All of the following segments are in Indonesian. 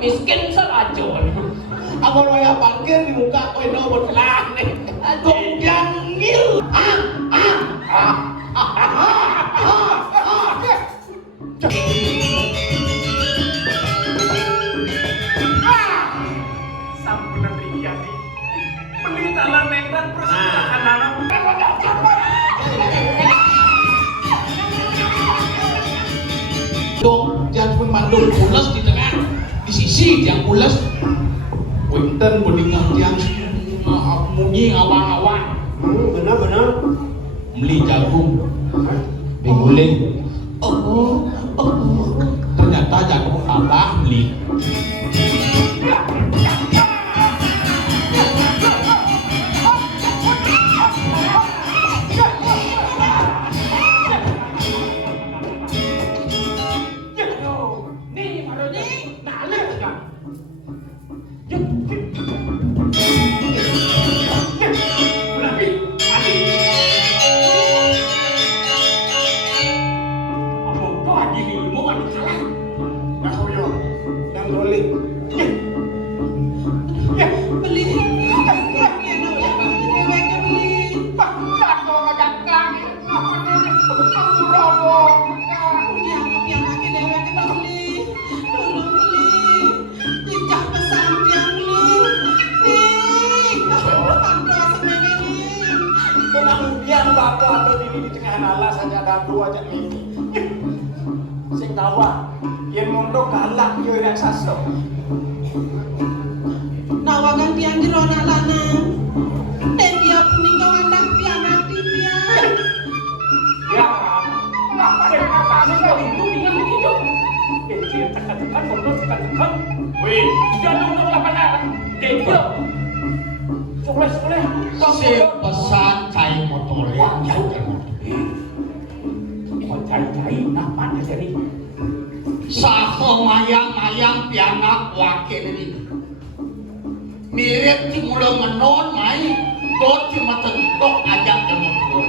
miskin serajol. Apa raya parkir di muka kowe no belah nih. Goyang ngil. Sampun iya nih. Penitalan netan persilakan anak. Dong, jangan pun mandung ules di tengah, di sisi yang ules. Winten mendingan yang munyi awang-awang. Benar. Beli jagung, diguling. Ternyata jagung abah beli. Di tengah alas saja ada dua aja ini. Sing tawa, yen mondok galak yo nek saso. Nawagan pian jero anak lanang. Dan dia punika anak pian mati pian. Ya, kenapa sih kasih kau itu dengan begitu? Kecil tekan-tekan, bodoh tekan-tekan. Wih, jangan untuk lapangan. Dego. Soleh. Si pesan cai motor yang jauh kan. Kau cari-cari, namanya jadi. Saho mayang-mayang pianak wakil ini. Mirip si mula menon mai, dot si matentok ajak ke motor.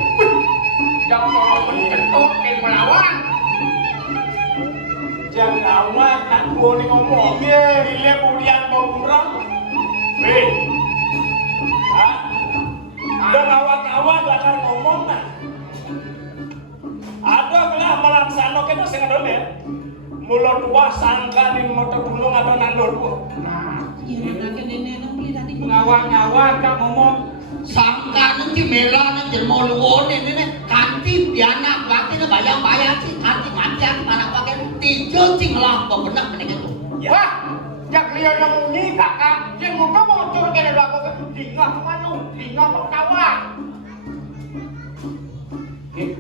Yang soal mencetok yang melawan. Jangan awak nak gua ni ngomong. Bila bulian mau murah. Weh. Dan awak-awak lakar ngomong nak. Ada belah melaksanakan kita sing adone. Mula dua sangka di motor bulung atau nandor bu. Nah, Iya, anaknya nenek nang beli tadi. ngawang-ngawang kak ngomong. Sangka nanti merah nanti mau luon ini kanti pianak wakil ini bayang-bayang sih kanti macam anak pakai tiga sih ngelah kok benar mendingan tuh. Wah, jak lihat yang bunyi kakak, yang muka motor kena dah kau dingah kemana? Dingah pertawa.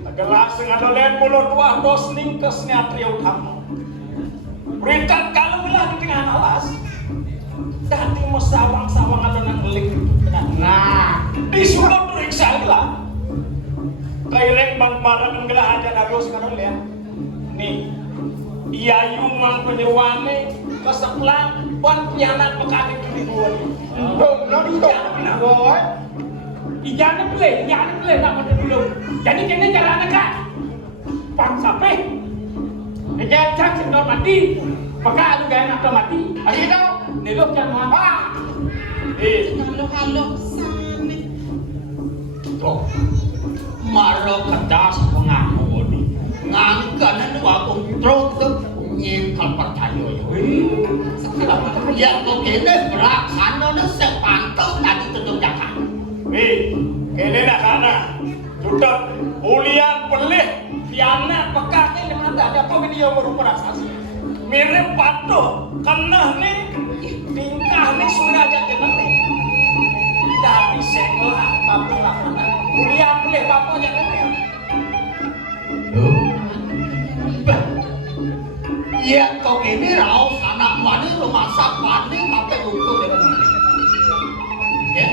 Adalah sing adolen mula dua dos ningkes ni atria utama. Berikan kalau belah di tengah alas. Tadi mau sawang-sawang adonan belik. Nah, disuruh periksa lah. Kaireng bang barang gelah aja nado sekarang lihat. Nih, iya yumang penyewane kesebelah ban pianak pekat itu di bawah. boy. Jangan boleh nama dulu. Jadi kena jalan dekat. Pak sampai. Ngejajak sendok mati. Maka ada gaya nak mati. Hari itu, nilok jangan apa. Halo-halo sana. Tuh, maro kedas pengaku ni. Ngangkan ni waktu truk tu nyekal percaya ya. Yang kau kena berak sana ni sepantau tadi tudung jakak. Kene nak kana. Sudah ulian pelih pianak pekat ni mana ada apa video berupa raksasa. Mirip patuh kena ni tingkah ni sudah aja jeneng ni. Tapi sekolah bapak lakana. Ulian pelih bapak jangan ni. Iya kau kini raus anak mani rumah sapani kape ukur dengan mana? Ya?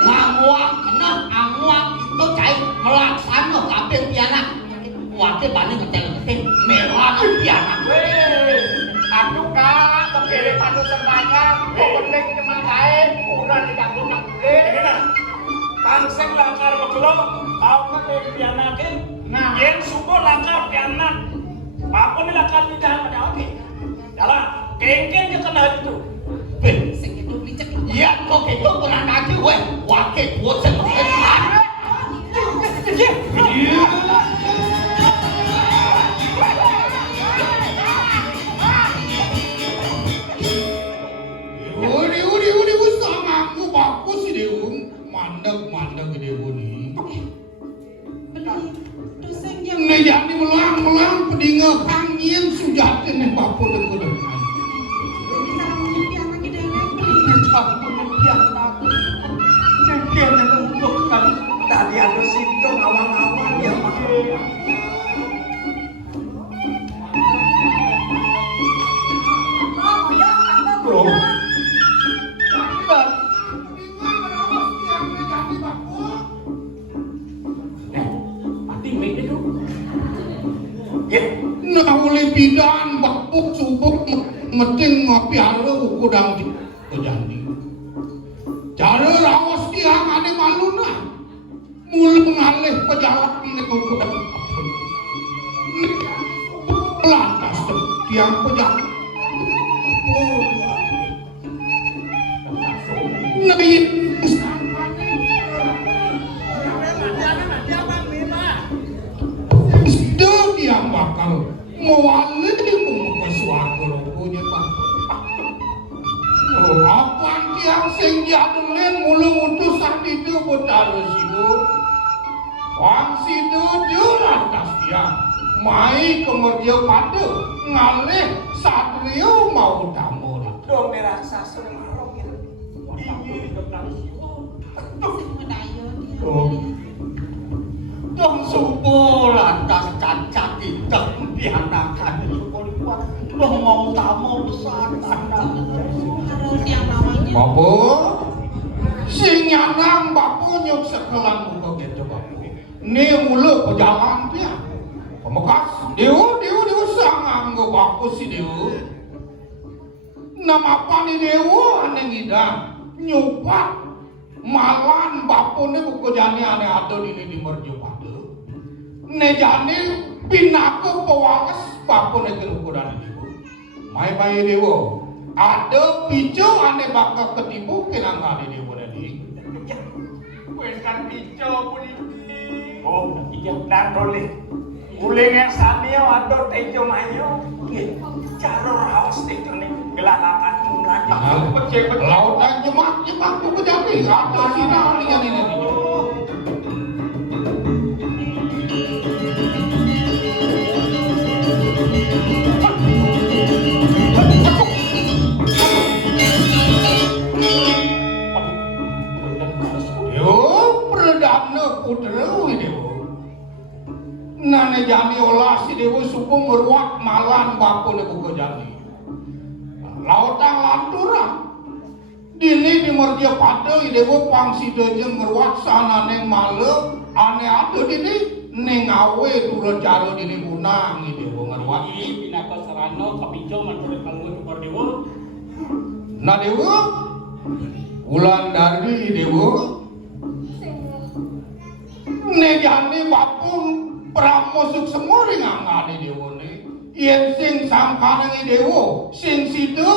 Ngamuak kena amuak itu cai melaksana kape pianak. Wakil bani ngetel merah pianak. Aduh kak, terpilih padu sebanyak. Penting cuma kain, udah diganggu nak boleh. Tangseng langkar begelok, kau kan yang pianakin. Nah, Yen subuh langkar pianak. Aku ni langkar tidak pada oke. Kengkeng je kena itu. Beh, Sing itu licek. ya kok itu pernah ngaji weh, wakil bosen hebat. Uri sama aku bagus si Deung, mandek Deung ni. Beli dosen yang Ne jadi melang pedinga pangien sujatin ne bapu deku. Tadi ada situ awang-awang ya pakai. Bro. Mati main itu. Ya, Na uli bidan bakuk subuk meting ngopi halu kudang di kejandi. Cara rawas dia ane maluna. Mul mengalih pejalan ne kudang. Lantas tiang pejalan. Nabi dia bakal mewali muka suatu punya pak. Apaan tiang sing jadulin mulu utusan itu betara situ. Wang situ dia atas dia. Mai kemerdia pada ngalih satrio mau tamu. dong ni raksasa marok ya. Dong subuh lantas cacat hitam dianakan subuh kuat. Dong mau tamu besar anak. Harus yang namanya. Bapu, sing nyanang bapu nyok sekelan muka gitu bapu. Ni mulu pejalan dia. Pemekas, dia sangang go bapu si dia. Nama apa ni dia? Ane ngidang nyupat malan bapu ni buku jani ane ada di merju pada. Ne jani pinaka pewakas bapu ni kerukuran dia. Mai dia. Ada picu ane bakal ketipu kenang ada dia tadi. Bukan pico pun ini. Oh, iya dan boleh. Uling yang sanio ada tejo mayo. Cara rawas tejo ni gelalakan lagi. Lautan jemak tu kejadi. Ada sinar dengan ini. Yo, perdana putra ini. Nane jani olah si dewa suku meruak malan bapu ne buka jani. Lautan lanturang. Dini di merja pada dewa pangsi dejeng meruak sana neng malu ane ada dini neng awe dulu cara dini bunang ini dewa meruak. Ini pinaka serano kapijo mantul kalung tukar dewa. Nah dewa ulan dari dewa nejani bapun pramosuk semua ringan ngane dewa ne yen sing sangkanangi dewa sing situ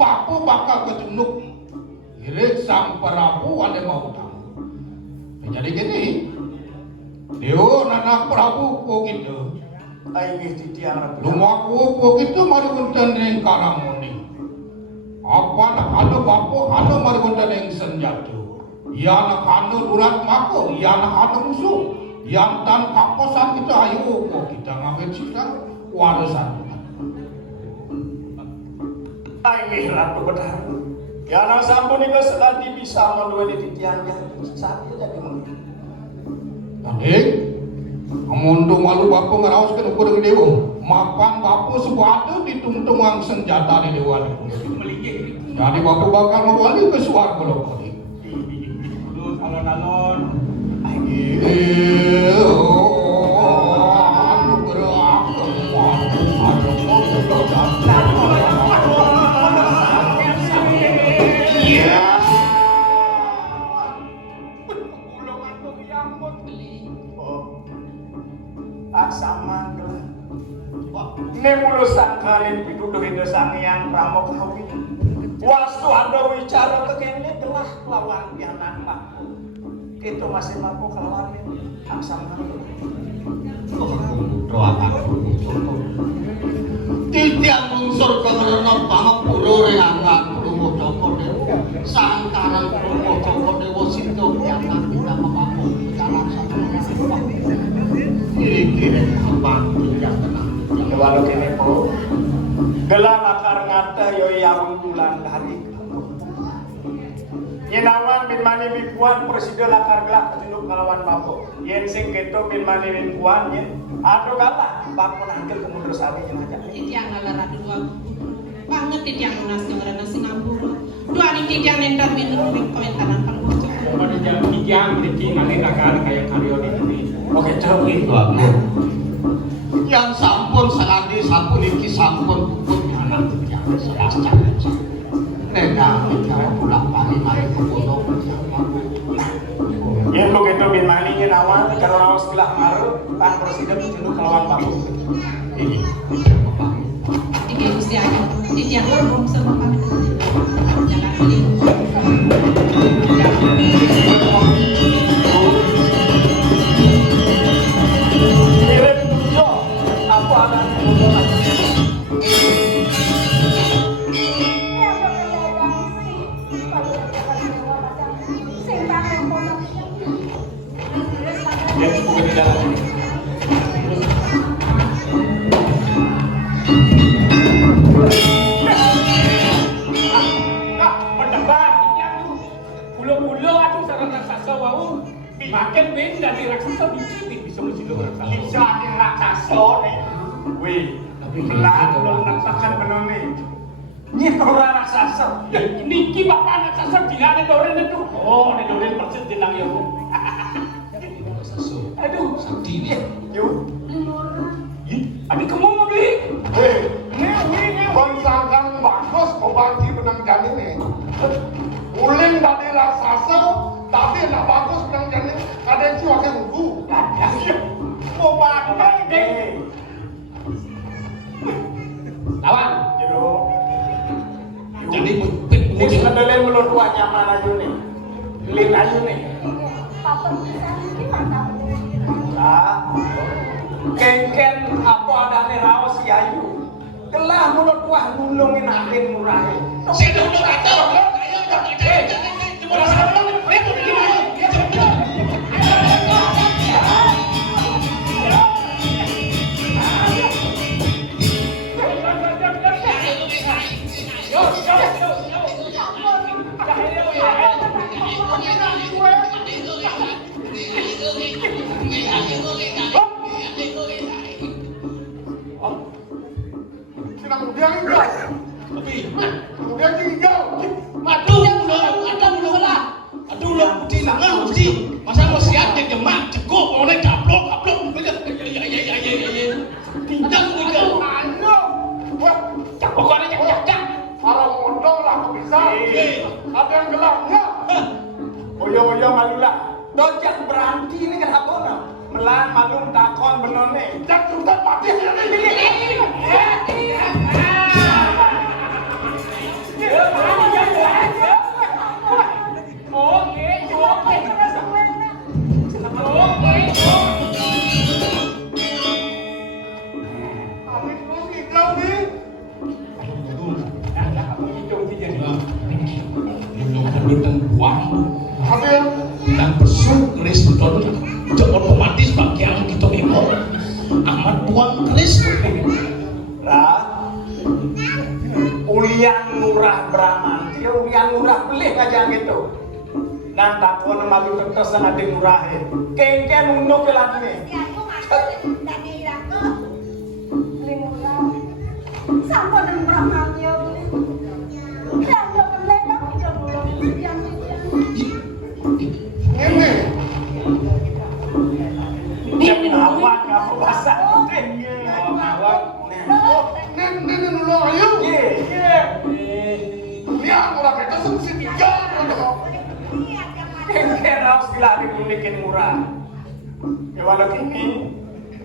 bapu bakal kecunuk irit sang prabu ada mau tamu jadi gini dewa nanak prabu ko gitu Ayo titiang lumaku ko gitu mari untan ring karamoni apa nak ada bapu ada mari untan ring senjata ya nak ada durat mako ya nak ada musuh yang tan kaposan kita ayo kok kita ngambil kita warisan Ayo ratu benar. Ya nang sampun iku sekali bisa menduwe titiangnya. Sapi jadi mungkin. tadi amundu malu bapu ngaraos ke ukur dewa mapan bapu sebuah ditungtungang senjata di dewa Melinggih. jadi bapu bakal mewali ke suar kalau Terus alon-alon. Ne mulu sangkarin pituduh itu sangian pramok hawi. Wastu ada wicara kekene telah lawan pianan mampu. Itu masih mampu kelawan aksam Titiang unsur kemerenan pangapura reangan Purwo Joko Dewo sangkaran Purwo Joko Dewo Sinto piangan kita memampu jalan satu kira-kira kembang yang tenang walau kene po gelar akar ngata yo yang bulan dari Yenawan bin mani bikuan presiden akar gelak tunjuk kalawan mampu yen sing keto bin mani bikuan yen aduh kalah bakun angkel kemundur sabi yang aja Titiang ngalara dua banget titiang munas ngarana Singapura. Dua ni titiang nentar minum komentaran panggung. Pada jam 3 menit nanti akan kayak karyo ini. oke coba itu aku yang sampun sanadi sampun iki sampun hukum anak yang selasa nega cara pulang pagi mari ke gunung yen begitu bin mani Yenawan kalau raos gelah ngaruh pan presiden tunjuk kalawan mampu ini Tiga gusti aja. Titiang belum sama pamit. Jangan beli. kirim tunjuk apa ada kemundur Yang cukup di dalam. Nah, mendebat yang pulau-pulau atau sarang raksasa wau makin ben dari raksasa bisa mesti raksasa. bisa ada raksasa nih wih pelan belum nangsakan benar nih ini orang raksasa Niki bapak raksasa gila doren itu. Oh, doren persis dilang ya. Aduh, yuk Abi kamu mau beli? Ini bangsakan bagus kobanti benang jani nih. Uling dari raksasa, tapi nak bagus benang jani. Kadang si wakil nunggu. Mau pakai deh. Lawan. yuk jadi ini sebenarnya menurut gua nyaman aja nih lin aja nih kengken apa ada nih rawas si ayu gelah mulut gua nulungin akhir murahi Sinang dia tinggal. Dia tinggal. Aduh lo putih nangan mesti masa mau siap jadi jemak cekuk mau naik kaplok tidak tinggal Pokoknya cak. Kalau modal lah aku bisa. Ada yang gelapnya. oyo malulah dojak berhenti ini kenapa no melan malum takon bener nih Jak sudah mati. Habis lu tinggal nih. ada bintang buang Ada yang bintang besuk keris betul itu otomatis bagian kita ini amat buang keris ulian murah Brahman dia ulian murah beli aja gitu dan takon malu terus ada murah kengken unduk kelat nih Sampai dan Brahmanya ini. yang awak apa bahasa Ini dulu ayo. Lihat orang kita sungsi tiga loh. kengken harus dilatih bikin murah ya walau kini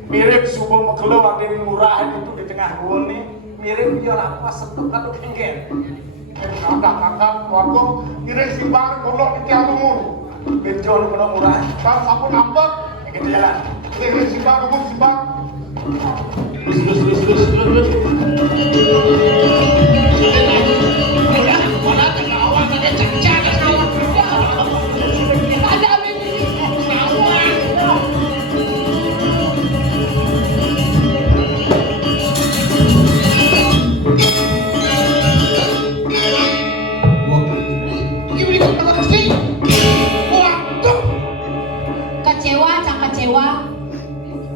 mirip subuh mekelo wangin murah itu di tengah gua nih mirip dia apa setuk atau kengken Kakak waktu kira simbang kolok di tiang umur. bencol kalau murah Kan sapu nambah. kita jalan Kira simbang umur simbang. Terus. Udah, tengah awal tadi cecah ke sawah. Ada apa ini? Kecewa.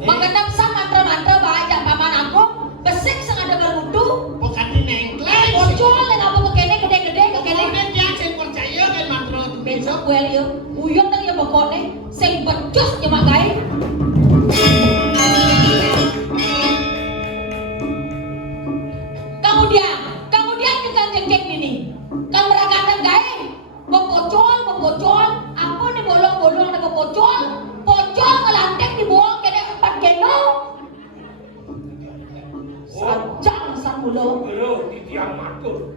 Mengendap sama mantra-mantra baik yang paman aku besik sengaja berwudu. Bukan di nengkleng. Bocor dan apa kekene gede-gede kekene. Kemudian dia saya percaya kan mantra itu. Besok gue liu, uyuk nang ya pokoknya sing becus ya makai. Kemudian juga jeng-jeng ini. Kan mereka nang gae, bocol, apa nih bolong-bolong ada bocol ngelantek dibuang kena 4 kilo. Sajang san mulo. Belum di tiang matur.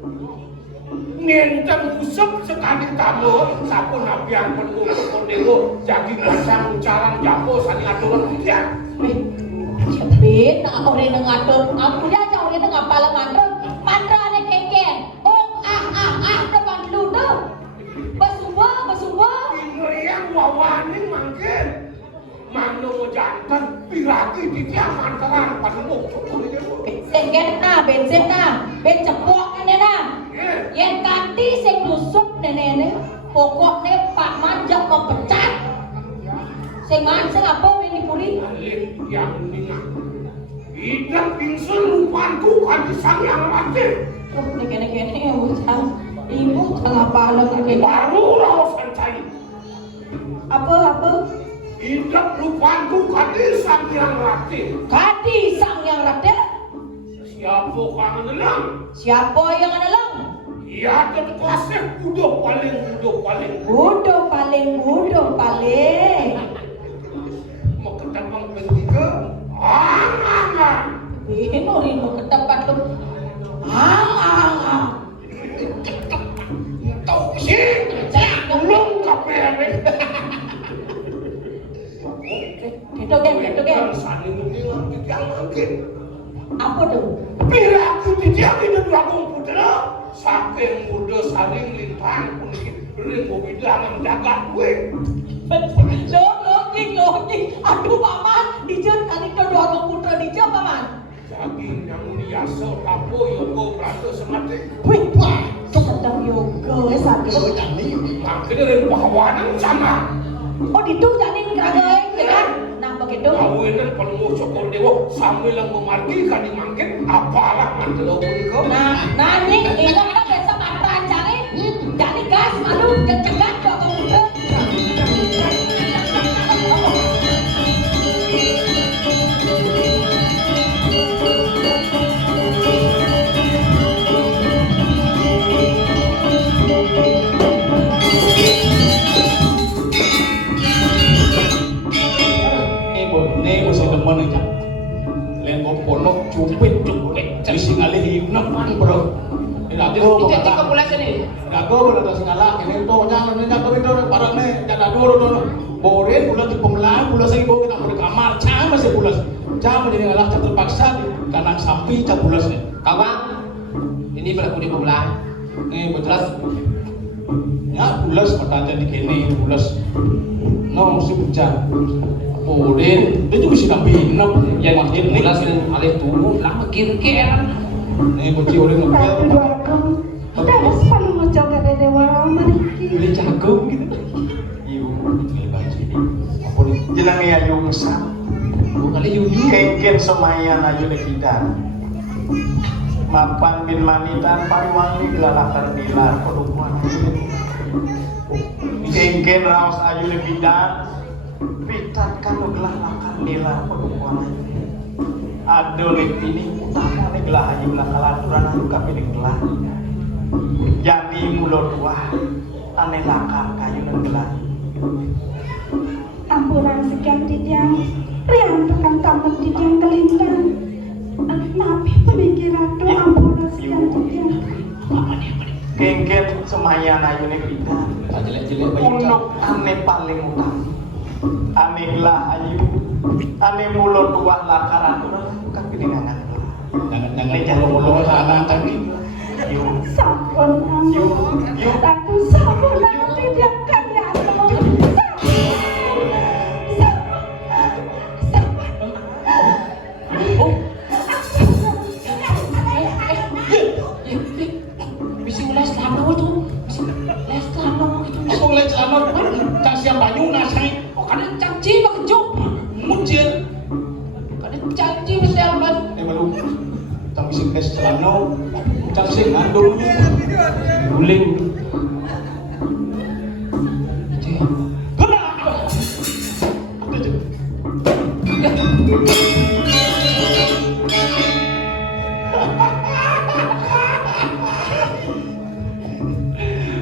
Nentang usap sekali tamu, sapu nabi yang perlu kondego, jadi pasang ucaran jago sani aturan hujan. Cepet, nak orang yang ngatur, aku dia aja orang yang ngapalang mantra ada kengken. Depan dulu tuh. Basumba. Yang wawani mangkin, mangno jantan piragi di tiang mantaran pada musuh Bensin ben cepok ini nah. Yang ganti sing nusuk nenek pokoknya Pak Manjak mau pecat. Sing apa ini puri? Alif yang ningat. Hidup ingsun rupanku kan sang yang mati. Oh, kene yang bocah. Ibu tengah palang kayak Baru rausan cai. apa? Hidup rupanku kan sang yang mati. Kadi sang yang rada. Siapa kangen elang? Siapa yang ada lang? Ya terkasih budoh paling. Bodoh paling. Mau ketembang bertiga. Angan. Ini rino ke tempat lu. Tahu sih. Belum KPM. Gitu kan. Saling mengilang di tiang mangkin. Apa tuh? Bila aku di tiang ini beragam putra. Saking muda saling lintang pun ring mobil jangan jaga gue. Logik. Aduh paman, dijen kali kedua komputer dijen paman. Daging yang biasa tapo yogo berada semati. Wih, sedang yoga sakit. Akhirnya dari bawanan sama. Oh itu jadi keragai, ya kan? Nah begitu. Kawinan penuh syukur dewa sambil yang memargi kan dimangkin apalah mantel kau. Nah ini ingat kan biasa mantra cari, jadi gas malu cegat dua komputer. Ini masih teman aja. Lain kau ponok cupit. Jadi singalih hidup bro. Dago populasi ni. Dago boleh singalah. Ini tu jangan ni dago itu barang ni jangan dulu tu. Boleh pula tu pemelang pula saya bawa kita ke kamar. Cang masih pulas. Cang menjadi ngalah terpaksa kanan samping cang pulas ni. Kawan, ini berlaku di pemelang. Ni betul. Ya pulas mata jadi kini pulas. No mesti hujan. Boleh, dia juga sudah pinap Yang makin ni. jelas yang alih turun lama kira-kira. Ni kunci orang ngepel. Kita harus palu mau coba dari dewa mereka. Beli jagung gitu. Iu, ini baju ni. Apa ni? Jenang ya yungsa. Bukan lagi Yudi. Kengken semayan ayu lekidan. Mapan bin manitan pariwangi gelalakan bilar perukuan. Kengken raos ayu lekidan. Pitat kanu gelalakan bilar perukuan. Ado lek ini utama ni gelah ayu gelah kalaturan anu kapilih gelah. Jadi mulo dua ane lakar kayu dan gelah. ampunan sekian tidiang riang tekan tamat tidiang kelintang napi pemikiran tuh ampunan sekian tidiang Kengken semayan ayune kita. Jelek-jelek bayi. Unuk ane paling utama. Ane lah ayu. Ane mulut dua lakaran. Bukan piningangan. Jangan-jangan mulut anak tadi. Yuk. sampun ampun aku sampun tidiang kalian Bisa mulai selama tuh. Les selama gitu. Aku ngeliat celana cang siang banyu nasai. Oh karena canci bang jok. Muncul. Karena canci mesti amat. Malu. Cang bising kes celana. Cang sing ngandung. Guling.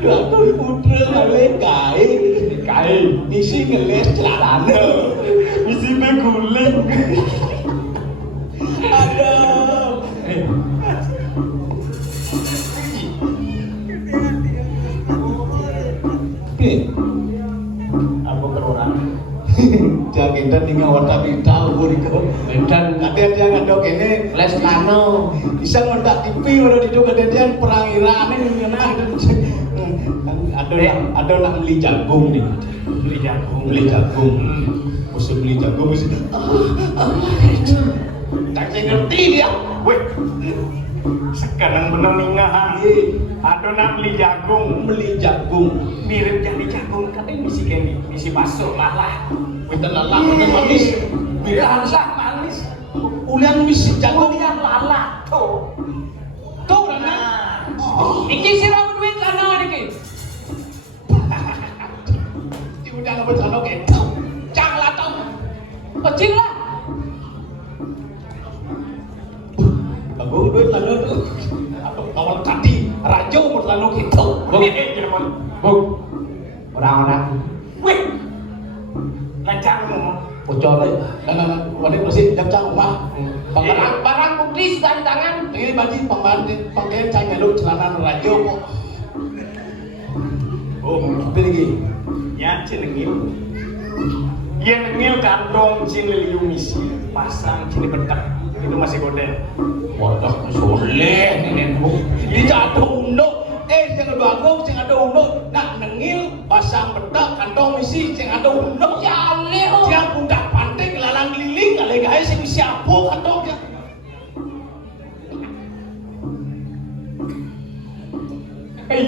Aku putra ngeliat kai. Misi ngeliat celana. Misi guling. Aduh. Aku keroran. Jangan dan tinggal watak tahu buriko. Dan Kadang jangan dok ini les lano. bisa ngontak TV baru itu kadang perangiran ini mengenang ada nak beli jagung nih. Beli jagung. Mesti beli jagung mesti. Tak ngerti dia. Weh. Sekarang bener ningah. Ada nak beli jagung. Beli jagung. Mirip jadi jagung katanya misi kene, misi masuk malah. Kita lalat, kita manis. Bilang lah manis. Ulian misi jagung. Dia lalat tuh. Kau nana. Iki sirang duit lano niki. Udah nggak betul oke. Jangan latang. Kecil lah. Bagus duit lalu tu. Atau kawal kati rajo berlalu gitu. Bung. Orang-orang Wih. Lancangmu. bocor lagi. Dan wadah bersih jam cang rumah. Barang bukti sudah di tangan. Ini baju pakaian cang meluk celana rajo kok. Oh, Apa lagi? ya cinengil. Ya nengil kantong cineliu misi, pasang cini bedak. Itu masih godel. Wadah soleh nenekmu. Ini ada unduk. Yang kedua aku yang ada unduk. Nak nengil pasang bedak kantong misi yang ada unduk. Jale oh. Dia pundak pantai lalang keliling kali guys yang siapa kantongnya. Hei,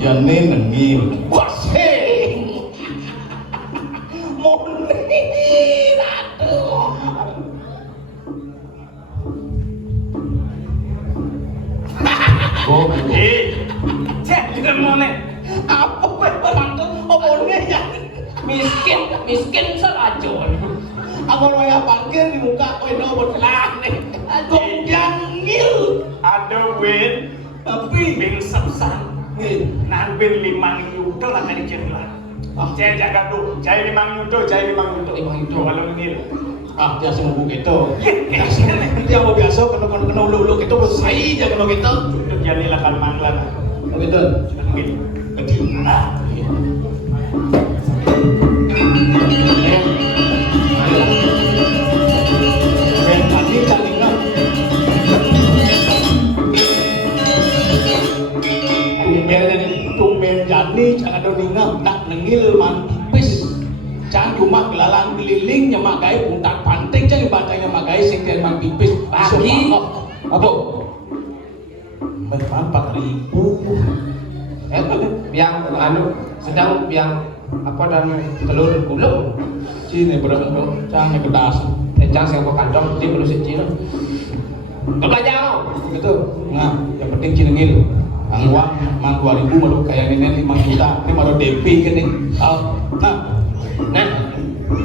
Ya nengil. Waseng. Munir aduh. jadi mana? Apa bermantu omongnya ya? Miskin serajon. Aku yang parkir di muka kowe no berlah nih. Aku jangil. Ada win, Tapi bin sepsan, nan bin 5 yuto lah kali jemlah. Saya jaga tuh, saya 5 yuto. 5 yuto. Kalau nengil. dia semua begitu. Dia mau biasa kena ulu itu bersai aja kena gitu. Itu jadilah kan manglan. Begitu. Nengil. Kecil. Tadi cantiklah. Tumben jadi jangan ada ninggal tak nengil mantis. Jangan cuma gelalang keliling nyemak gaya puntak panting jangan bacanya magai sing man pipis. Pagi. Apa? Memang 4.000. Yang sedang yang apa dan telur gulung. Cine berapa? Jangan kedas. Jangan sing kok kantong di perlu Cina. Belajar lo. Begitu. Nah, yang penting cinengil. Ang uang mang 2.000 malu kayak ini 5 juta. Ini malu DP kan nih. Nah,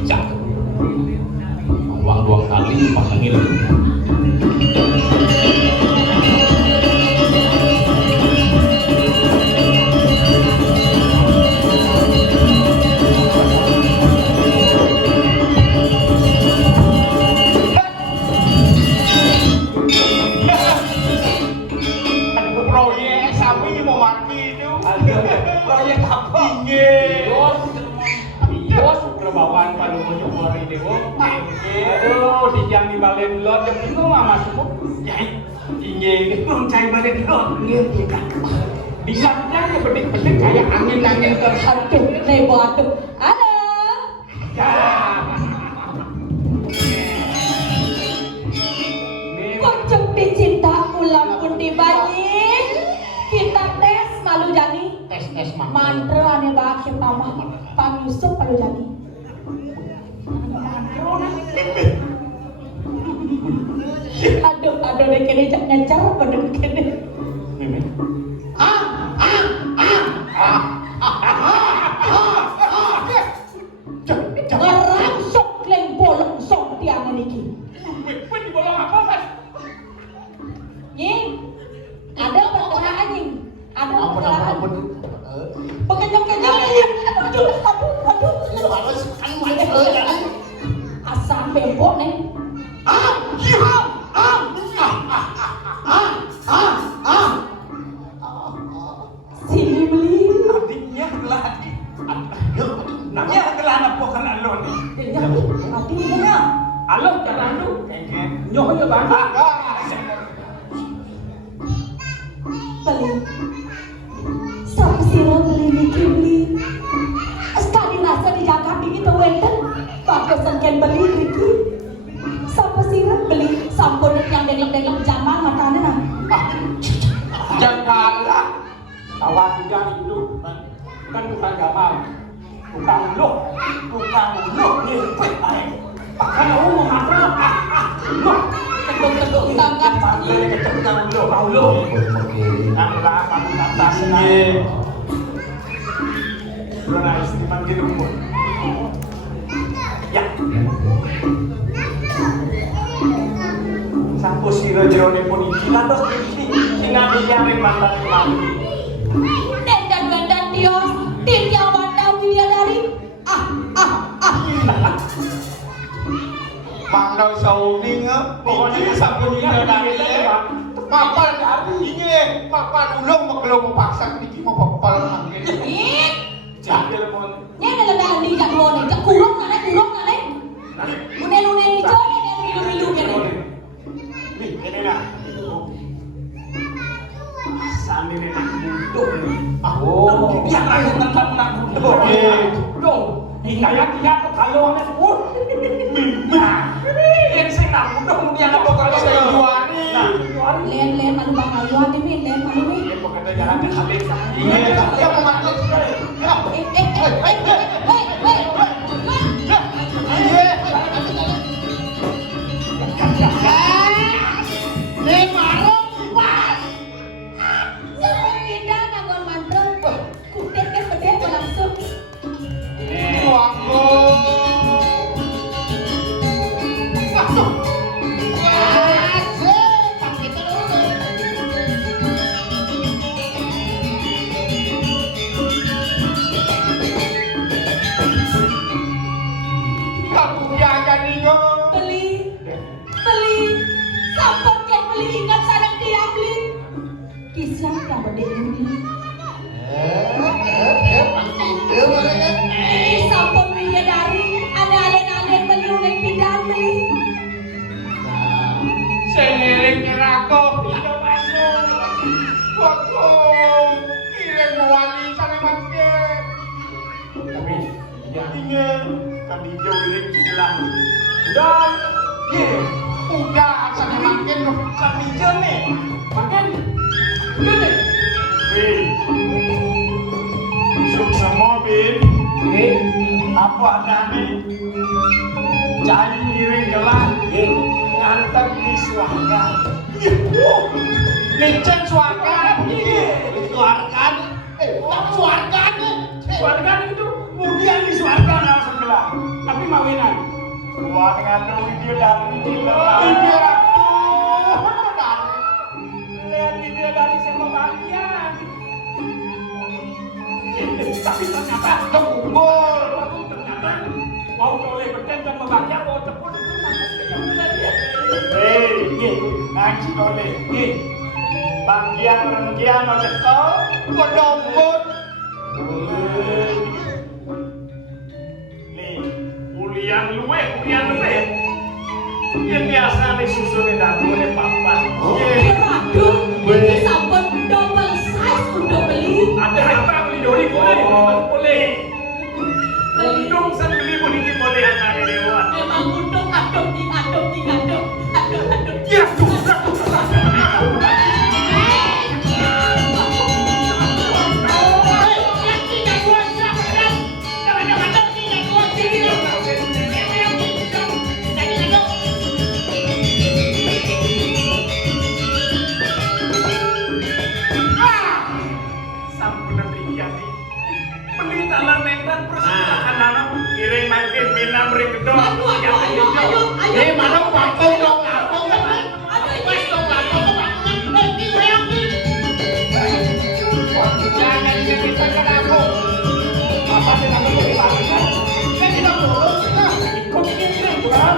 cak. Uang 2 kali pasangil. cek apa? Bos berbawaan pada menyukuri dewa. Aduh, dijang di balen lot yang bingung mama semua. Yai, tinggi belum cai balen lot. Nggih, kan. Disangka ya bedik-bedik kayak angin-angin Aduh, nih waduh. Halo. Ya. Kunjung dicinta ulang pun dibanyin. Kita tes malu jani. Tes mah. Mantra ane baki pamah. Pang Yusuf malu jani. Aduh deh kene jak ngejar pada kene. Ngerangsok leng bolong sok tiang niki. Pun di bolong apa, Mas? Nying, ada perkara anjing. Ada perkara. Ampun. Pekenyang-kenyang. Aduh. Asam bembok nih. Sini beli. Adiknya adalah adik. Namanya adalah anak pokan alon. Adiknya. Alok jangan lu. Kengkeng. Nyoh ya bang. Beli. Sampai siro beli niki beli. Sekali rasa di Jakarta gitu wenten. Pakai sengken beli niki. Sampai siro beli. Sampun yang dengeng-dengeng jaman matanya. Janganlah. Tawa tiga itu kan bukan gamal. Bukan lu. Nih, baik. Pakai lu matra. Lu. Keduk-keduk tangkap. Kau lu. Nanglah kamu atas ini. Lora istimewa gitu pun. Ya. Sampo sira jerone pun iki lantos iki sinami yang mantan kemarin. Dan Dios, Dinda Wanda Widadari. Manglau sauming iki sampun dari papal dari ini papal ulung maklum paksa iki mau papal mangke. Ih, Jadil pun. nya nalagaan di jak lone, jak kurung nane. Lune hijau ini milu-milu kene. Nih, ini lah. Sani ini butuh nih. Oh, Yang ayo tentang butuh. dong. Hingga tidak kalau ada pun. Mimah. Yang saya nak butuh dia nak kalau saya juari. Len malu bang ayu ade min, len malu min. Dia pokoknya jalan ke habis. Ini yang mengatur. Kisah yang berdiri. Ini sampun widadari, ada alen-alen beli pindang beli. Sengiring nyerako tidak masuk. Koko kirim mewani sana mangke. Tapi ya Ingin kan hijau ini sebelah. Dan udah sana mangke Kan hijau nih. makan. Udah deh. Masuk semua bin. Apa ada nih? Cari ngiring gelang. Ngantar di suarga. licin suarga. Suarga. Suarga nih. Keluarga itu Kemudian di suarga langsung gelang. tapi mawinan. Gua dengan video dari gila. Ini aku. Lihat video dari sama bagian. Tapi ternyata Tembul. aku ternyata mau oleh berken dan membaca mau tepun itu nanti kemudian dia. Ngaji oleh. Bagian renggian ojo. Kedombut. Nih, ulian luwe. Yang biasa nih susu nih dadu nih papan. Aduh, ini sampun double size udah beli. Ada harta beli dori boleh. Untung saya beli boniki boleh anaknya dewa. Memang untung aduh. Ya susah. Sampunan rikian nih. Beli talan mentan persilakan anak kirim makin minam rekedo. Ayo. Eh, mana waktu dong aku kan? Jangan kita kan aku. Apa sih kamu lebih lama kan? Saya tidak bolos lah. Ikut ini kan?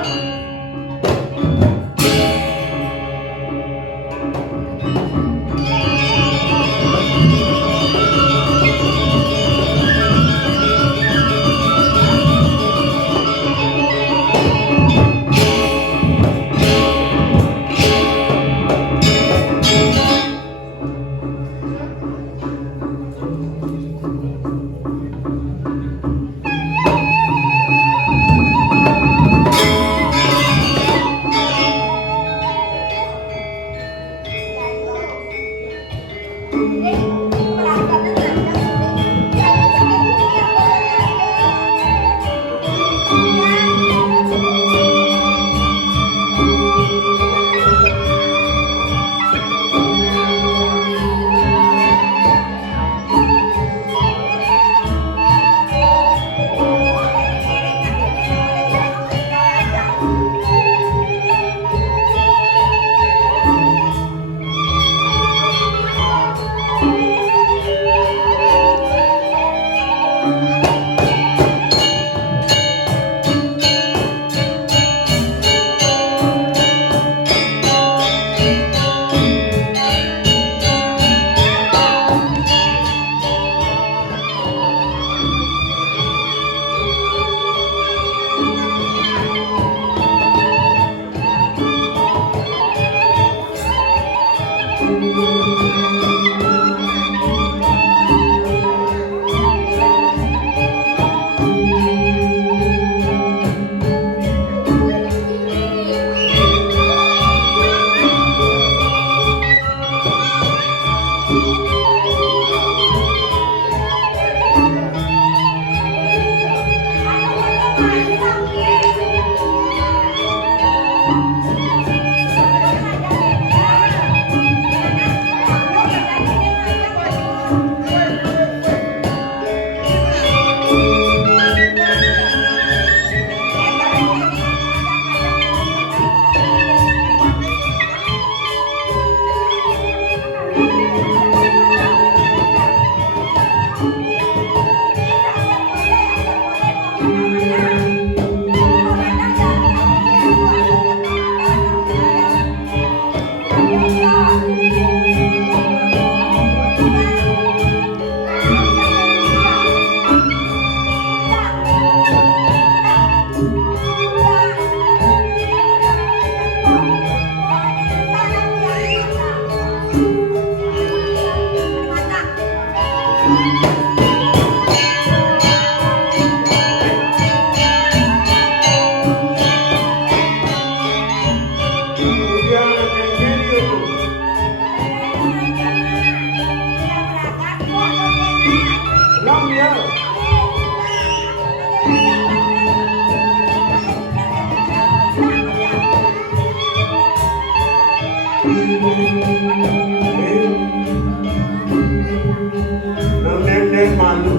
Nenek malu.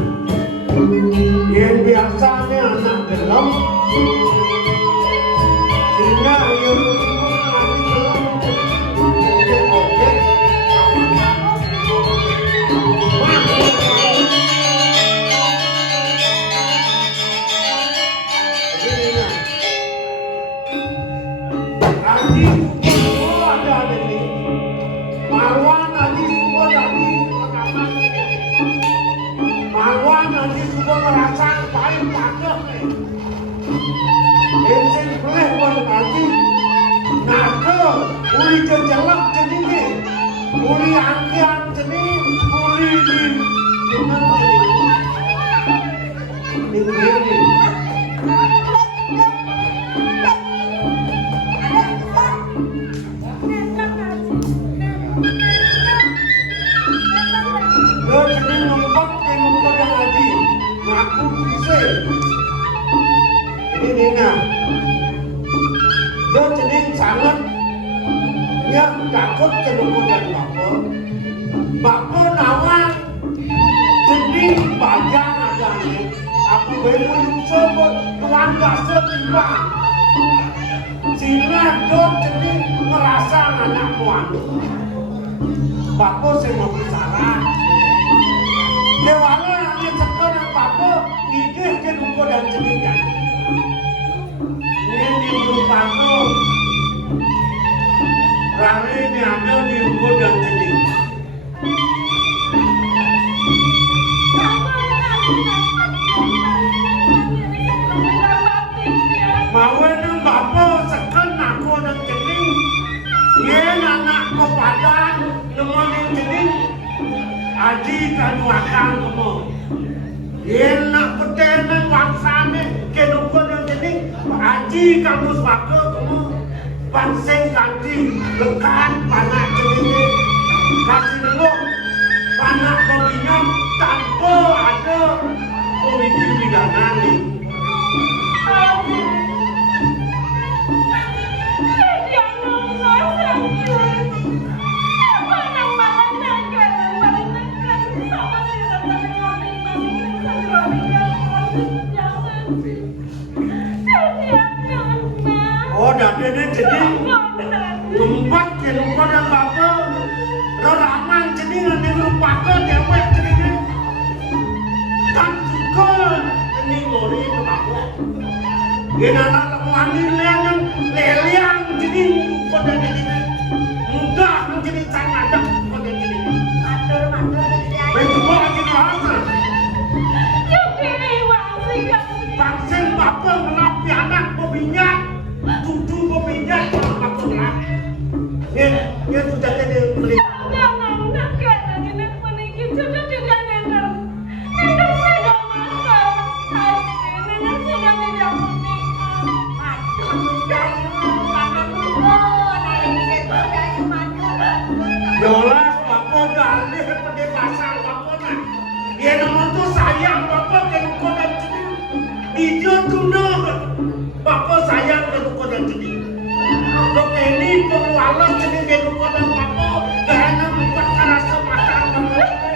Yang biasanya anak dalam, sehingga yang anak dalam oke. Haji semua ada di Marwan Haji semua ada di Marwan Salak jenis ni, uli angkian jenis, uli di dengan jenis ini. Dia jenis nombak ke nombak yang haji, ngaku bisa. Ini Nina. Dia jenis sangat yang takut ke nombak dan bapa. Bapa nawang jenis bajang ada ni. Aku belu sebut melanggar setimbang. Sehingga dia jenis merasa anak puan. Bapa saya mau bicara. Dewala yang sekarang bapa ide ke lupa dan jenisnya. Ini di rumah tu, rame ini ada di lupa dan jenis. Mawen bapa sekarang aku dan jenis. Ia anak kepadan dengan jenis. Aji kan wakang kamu. Enak petenan wangsane kenapa yang jenis. Aji kamu swaka kamu. Bangseng kanji lekat panak jenis. Kasih nengok panak pembinam tanpa ada pemikir bidana ni. Oh, dah dia jadi tempat ke lupa dan bapa. Ramang jadi nanti lupa ke dewek jadi. Tak suka ini lori itu bapa. Dia nak lakukan yang leliang jadi lupa dan jadi. Mudah menjadi sangat ada pada jadi. Matur. Betul lagi bahasa. Vaksin bapa menapi anak pembinat. Cucu pembinat kalau aku nak. Dia sudah jadi beli. Jelas bapa dalih pada pasal bapa nak. Dia nama tu sayang bapa ke luka dan jenis. Dia guna bapa sayang ke luka dan jenis. Dok ini pengualan jenis ke luka dan bapa. Kerana perkara semacam bapa.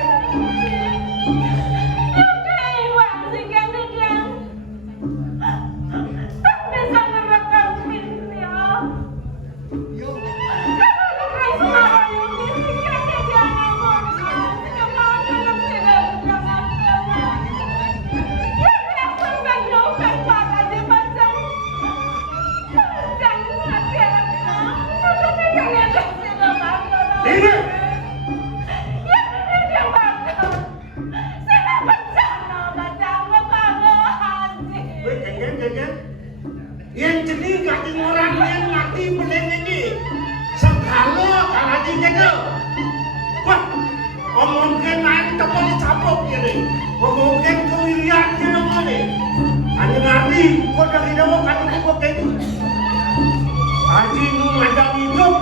Yang jenis kaki orang yang mati pening ini segala kalau dijaga. Wah, omongkan main tempat dicapok ini. Omongkan kewirian ke nama ni. Hanya nanti kau dari dawa kami kau kini. Haji nu macam hidup,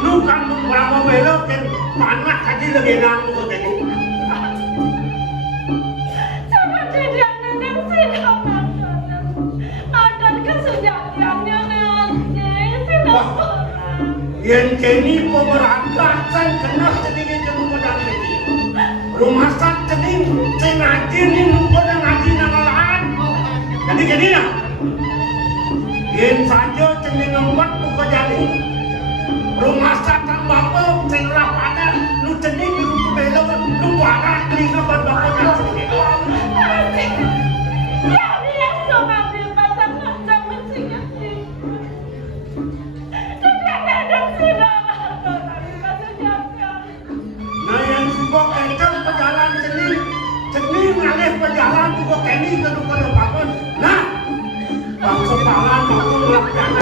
nu kan berapa belok kan panak haji lagi nang kau kini. Yang kini pemerintah kena sedikit jemput dari ini. Rumah sakit ini, saya ngaji ni lupa dan ngaji nama lain. Jadi gini lah. Yang saja saya membuat buka jadi. Rumah sakit bapa saya rapana, lu jenis di rumah belok, lu parah telinga bapa yang sedikit. Perjalanan juga kini ke depan bangun. Nah, bangsa palan maupun lapisan.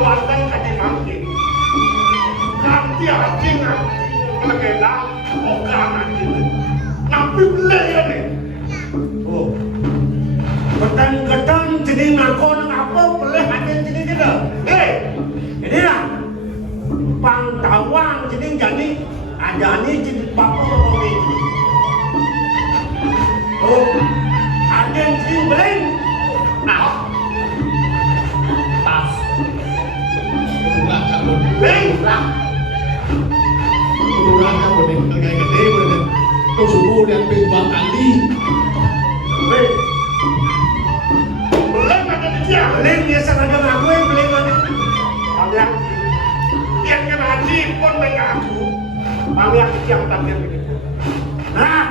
wardan kaje nanti. Nanti haji legenda oka nanti. Nabi beli ya nih. Oh. Ketan jadi ngakon apa beli haji jadi kita. Ini lah. Pantawang jadi ada nih jadi bapak orang ini. Oh. Ada yang jadi beli. Nah. Tas. Ulang kamu. Lah. Ulang kamu nih kayak gede bener. Kau subuh dan dua kali. Belum ada dia. Belum dia sengaja ngaku yang belum ada. Kalian yang kena haji pun mengaku. Kalian yang tampil begitu. Nah,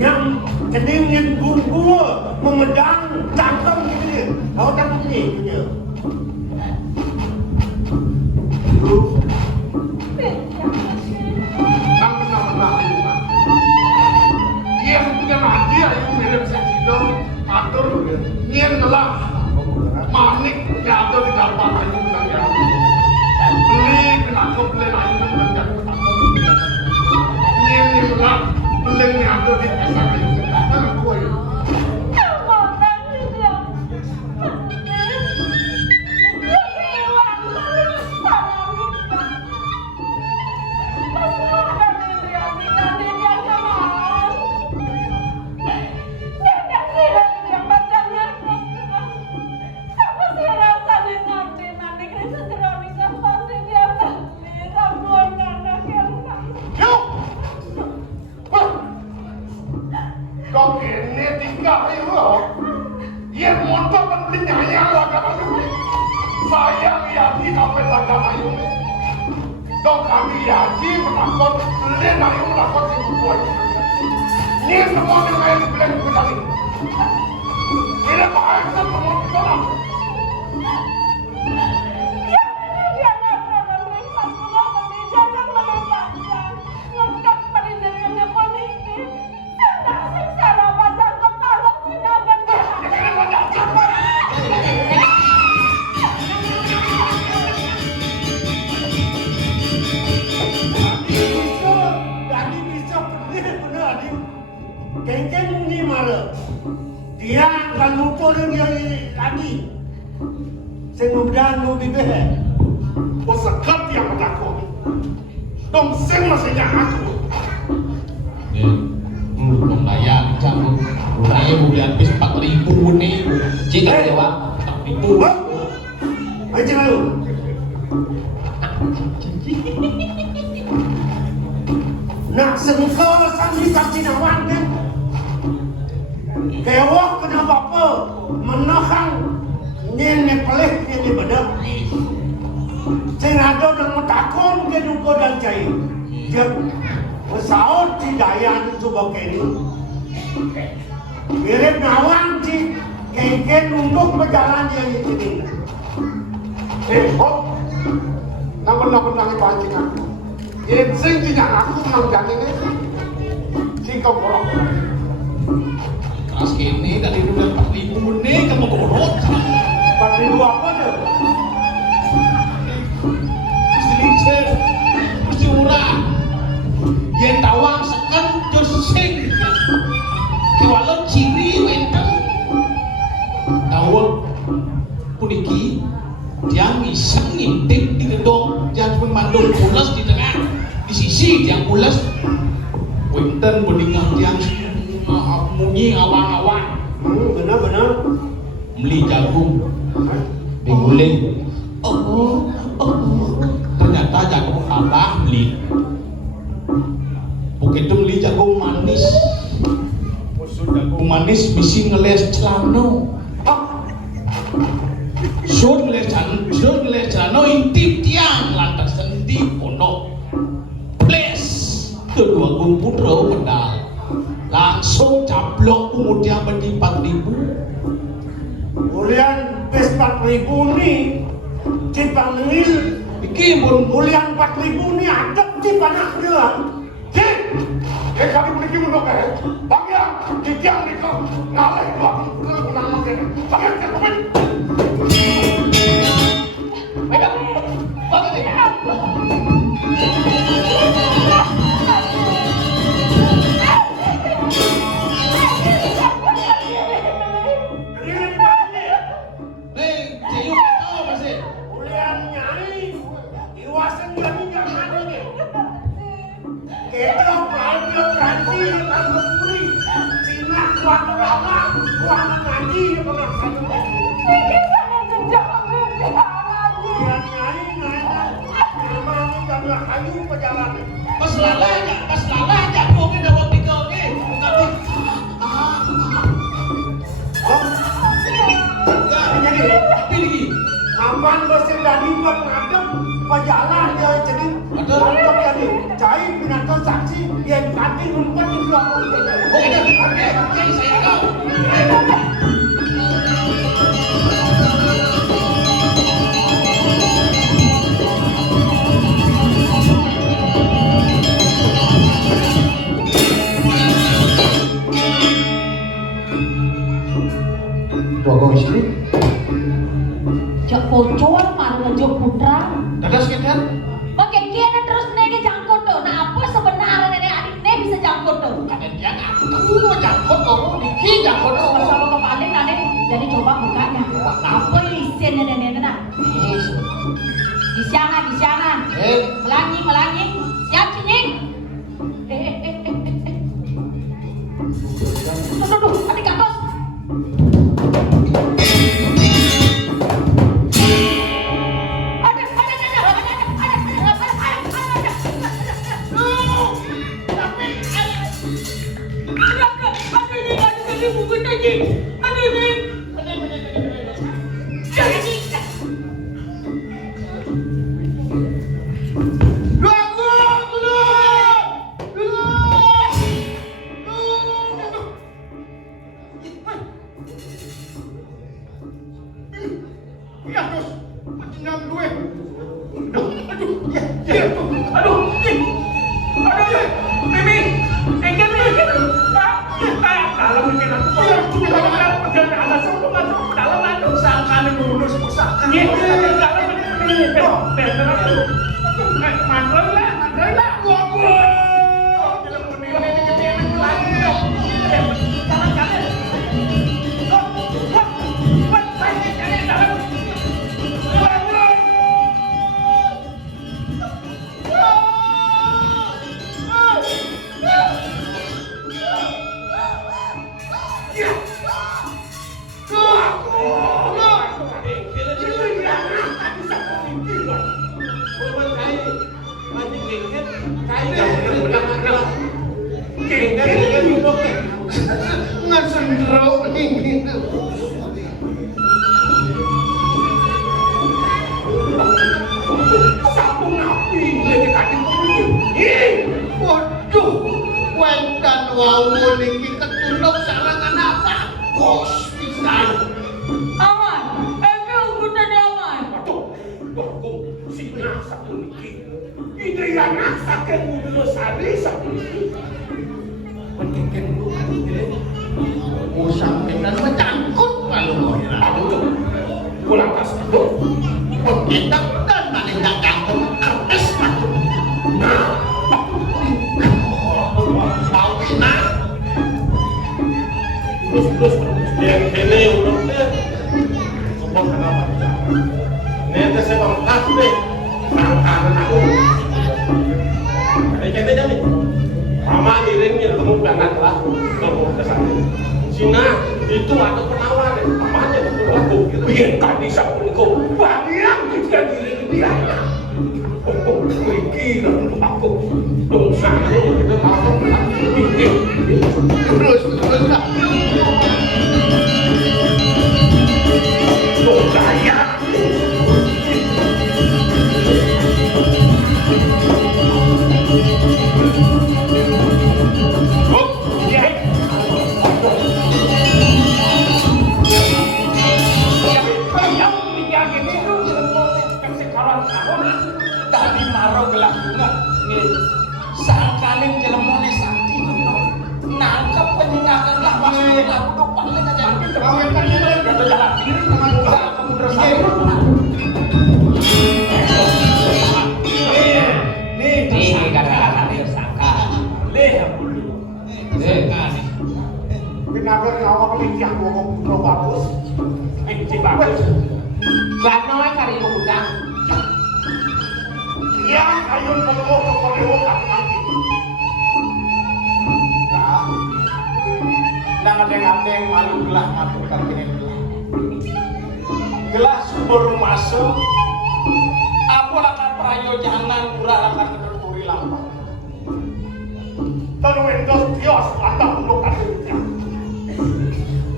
yang kedingin bumbu memedang cangkem gitu. Kau tak begini punya. Dia punya hati ayo mirip segitu atur nyen lah manik nyado di dalam ayu bilang ya beli kenapa beli ayu bilang ya nyen lah beli nyado di pasar ayu kenapa aku ayu kau kene tinggal itu, ia motor kan beli nyanya laga ayu. Sayang yaji sampai laga ayu. Dok kami yaji menakut beli ayu menakut si buat. Ini semua yang lain beli kita ini. Ini baik semua kita. Kengkeng ni malah dia akan lupa dengan yang lagi. Saya mudah nubi deh. Oh sekat yang takut. Dong seng masih jangan aku. Pembayar kamu. Saya bulan habis 4.000 nih. Jika dewa 4.000. Ayo jangan lu. Nak sengkau sambil Cinawan kan? Kewak kena apa? Menahan nyen pelih nyen bedak. Sing ada nang takon ke duko dan cai. Jep saut di daya itu bakeni. Mirip nawang ci kengken nunduk berjalan dia ini. Hop. Namun nang pancingan. Yen sing tidak aku nang jane sing kau borok. Keras kini dari udah 4.000 nih kamu gorot. 4.000 apa tuh? Selisih, mesti murah. Yang tawang sekan tersing. Kewalau ciri wenten. Tawang puniki dia misang ngintip di gedung, dia cuma mandul pulas di tengah, di sisi dia pulas. Wenten berdingan dia munyi awang-awang. Benar. Beli jagung, diguling. Ternyata jagung kalah beli. Begitu beli jagung manis. Jagung manis bisa ngeles celana. Sun ngeles celana intip tiang lantas sendi pondok. Ples kedua gung putra pedal. Langsung caplok kemudian bagi 4.000. Ulian pes 4.000 ni dipanggil Iki pun ulian 4.000 ni adep di panak dia. Cik, kali puniki mundur ke. Bagian dikiang ni kau ngalih dua kali menang makin. Bagian cek Hei, Ceyuk tahu masih. Ulian nyari, iwasan jadi jangan ini. Kita pelajar berarti kalau puri, Cina kuat lama, kuat ngaji benar satu. Ulian nyari naik, nama ini jadi kayu perjalanan. Pas lala aja mungkin dapat tiga ni. Bukan tu. Jadi, Pilih. kapan mesin dari pengadep pejalan dia jadi Betul. mantap jadi cai pinatu saksi yang kaki rumput di belakang. Oh, ada. Okey, saya tahu. Dogo istri. Jak bocor malu ngejuk putra. Dadas kita. Oke, kiana terus nege jangkut tuh. Nah, apa sebenarnya nenek adik ne bisa jangkut tuh? Ada dia ngaku jangkut orang diki jangkut orang. Masalah kepala nane. Jadi coba bukanya. Apa lisen nenek nah? Di sana. Melangi. Siap cinying. Tuh, adik katos. Cina itu ada penawar, namanya betul aku. Biar tadi sabunku, banyak juga diri dia. Oh, kira aku dosa itu mau terus daya. Tadi maro gelakungan nih sangkalin jelemone sakti nangkep penyingakan lapas lalu paling aja kawin kan dia jalan kiri sama kamu terus yang putra bagus. Si bagus. Gak noy kari yung udang. Yang kayun pengewo keperewo kaki. Nah, nang adeng-adeng malu gelah ngaturkan kini gelah. Gelah sebelum masuk, aku akan prayojanan kurang akan keturi lampau. Terwendos tios atau untuk kasihnya.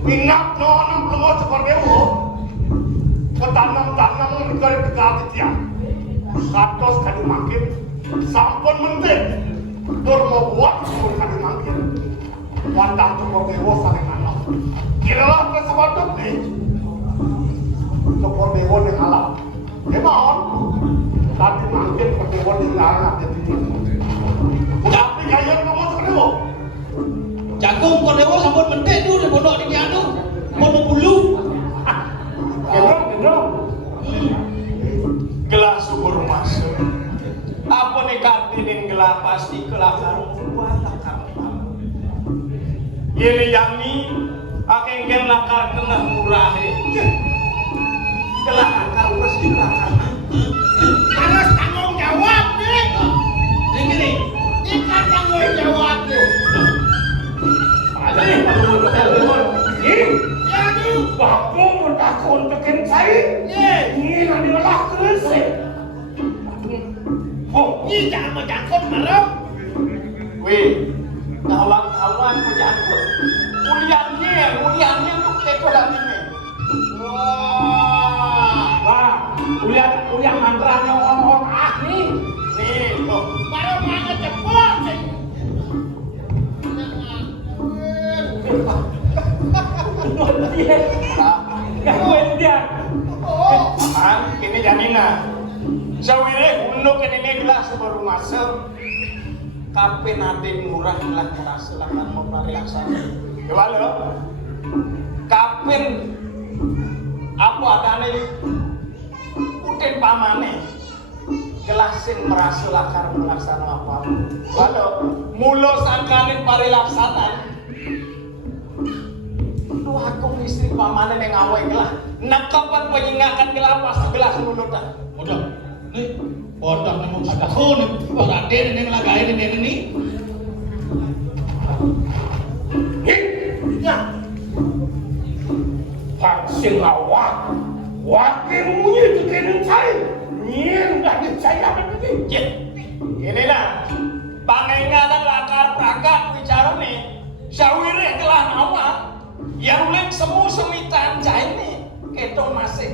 Ingat nonong pengewo keperewo. Ketanam-tanam negara dekat dia. Kados kali makin sampun menting. Dur mau buat pun kali makin. Wantah cukup dewa saling anak. Kiralah kesempatan nih. Cukup dewa yang alam. Gimana? Tadi makin dewa di larang jadi ini. Tapi kaya ngomong dewa. Jagung kodewo sampun mentek tu di pondok di anu. Pondok bulu. Gendong. Gelah subur masuk. Apa nih kartinin gelah pasti kelakar buah lakar. Ini yani akengken lakar kena murahe. Gelah lakar pasti lakar. Harus tanggung jawab nih. Ini. Ikan tanggung jawab nih. Ada nih, kalau Aduh, bapu mentakun tekin saya. Ini nanti lah kesek. Oh, ini jangan mentakun merem. Weh, kawan-kawan pejabat. Uliannya tuh keko datangnya. wah, ulian mantranya orang-orang ahli. Nih, tuh. Baru mana cepat sih. Gangguin dia. Apaan? Ini janina. Sawire unduk ini gelas baru masuk. Kape nanti murah lah merasa lah kan mau laksana. Gimana? Kapin apa adane utin pamane gelasin merasa lakar melaksana apa. Walau mulo sangkanin parilaksanan. Lu aku istri pamane yang awal gelah. Nak kapan penyingakan gelah pas gelas mulut dah. Bodoh. Nih, bodoh memang ada kon. Berade ini lagain ini. Ya. Vaksin awak. Wakil munyi tekin saya. Ini udah saya begini. Cik, inilah pangenganan lakar prakak bicara nih. Sawire gelah nama yang lek semu semitan cai nih. Keto masih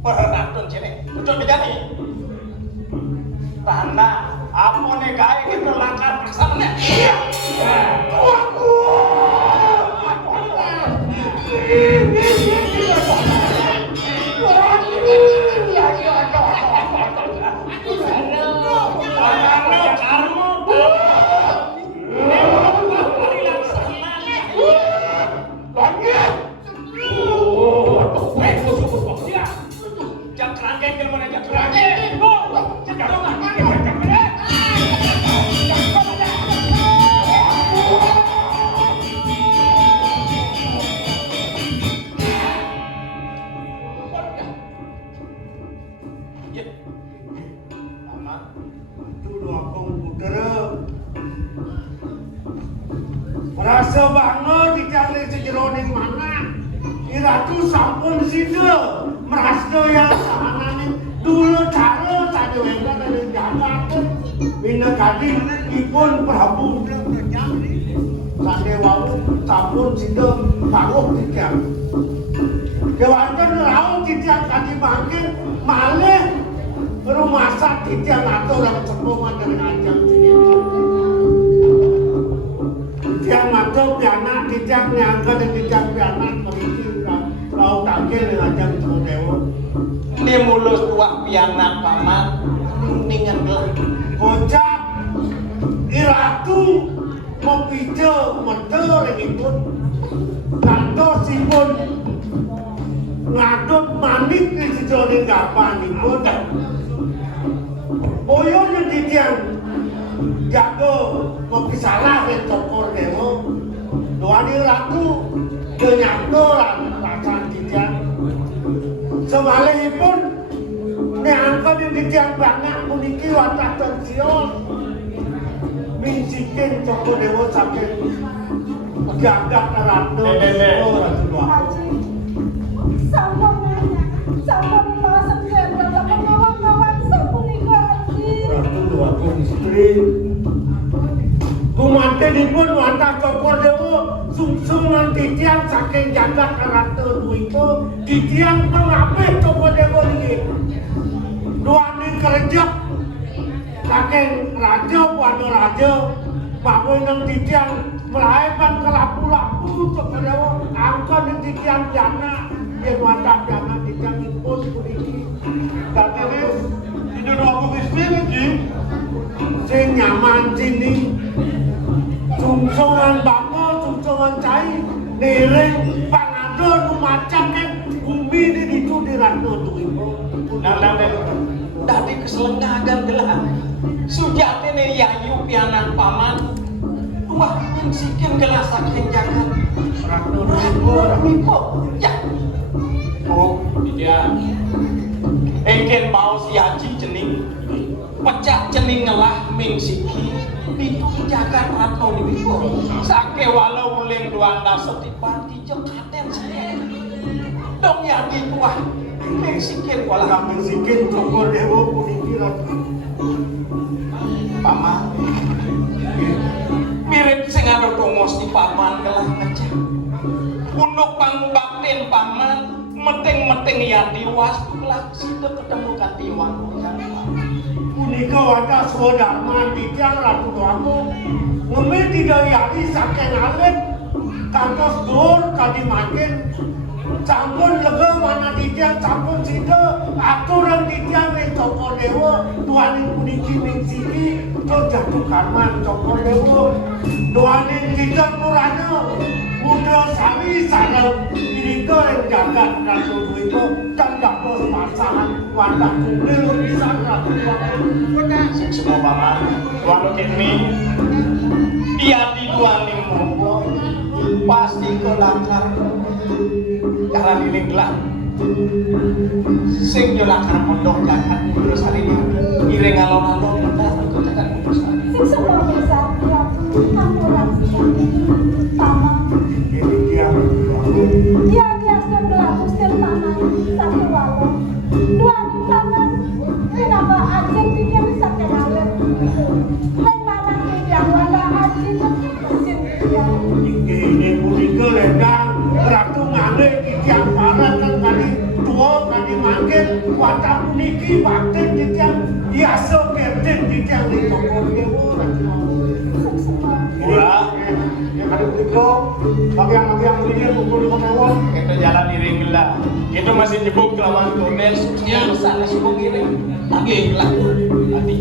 peratun cene. Betul begini. Tanda apa nih gaya kita lakar paksanya? Iya. Aku. Rasa banget dicari sejeroning mana Iratu sampun sida merasa yang sahanane dulu cara tadi wenda dari jalan bina kali ipun Prabu sande wau sampun sida pawuh tiga kewanten raung tiga kali makin malih rumah sakit yang atur yang sepuh dari ajang sini yang masuk pianak, kijang nyangka dan kijang pianak memiliki lau takil yang ajang Dewa. Ini mulus tuak pianak paman, mendingan gelah. Bocah, iratu mempijo mentel yang ikut, kantosipun ngadut manik di sejauh gapan ikut. Boyo yang dijang jago mau salah dan cokor demo doa di ratu Kenyako rasan titian. Semalihipun nek angkon yang titian banyak puniki watah tension. Minsikin Joko Dewo saking gagak ratu. Haji, sampun masak jenderal lapan ngawang-ngawang sapunika Haji. Ratu aku istri. Gumantenipun wantah Joko Dewo sungsungan titian saking jagat ratu duiko titian mengapih Joko Dewo niki. Duani kerja saking raja wano raja bapak nang titian melahirkan kelapu-lapu Joko Dewo angkon yang titian jana yang wantah jana titian impun puniki. Dadi wis tidak aku istri iki sing nyaman sini. Sungsungan bako, sungsungan cai, nireng, panado, numacak yang bumi ini itu diratu tuh ibu. Nah, tadi keselengagan gelah. Sujati nih yayu pianan paman. Wah, sikin gelas saking jangan. Ratu ibu. Ya. Oh, iya. Engken mau si Haji cening. Pecah cening ngelah ming siki. Itu jagat ratno ni ibu. Sake walau uleng duanda setipati jekaten saya. Dong ya di kuah. Ming sikin walau Kami sikin Joko Dewo puniki ratu. paman. Mirip sing ada tongos di paman gelah ngecek. Unduk pangbaktin paman. Meteng-meteng ya diwas. Gelah situ ketemu katiwan. Punika wadah swadharma titian ratu aku. Ngemi tidak yari saking alit. Kantos dur tadi makin. Sampun lega mana titian sampun sida aturan titian ning Joko Dewo tuaning puniki ning siki jatuh karman Joko Dewo tuaning kita murana Buddha Sari sareng irika yang jagat ratu itu kan dapat pasangan wadah kumil bisa ratu Sing semua paman. Waktu kini dia di dua limbo pasti kelakar. Cara diling gelang sing yo lakar pondok jagat terus hari ini ireng alon-alon mendah ikut tekan terus hari Sing semua bisa ampuran paman. ini dia Dia biasa berlaku paman satu walau. Dua paman. Kenapa ajeng pikir saking alit. Lain mana yang wala ajeng mesin dia. ini punika lendang ratu ngale titian parah kan kali tua kali makin wadah puniki bakten titian biasa kerden titian di Joko Dewo Sing semua. murah yang ada punika bagian-bagian ini kumpul di Joko kita jalan iring gelang itu masih nyebut kelamaan tunes Ya. sana subuh iring lagi gelang tadi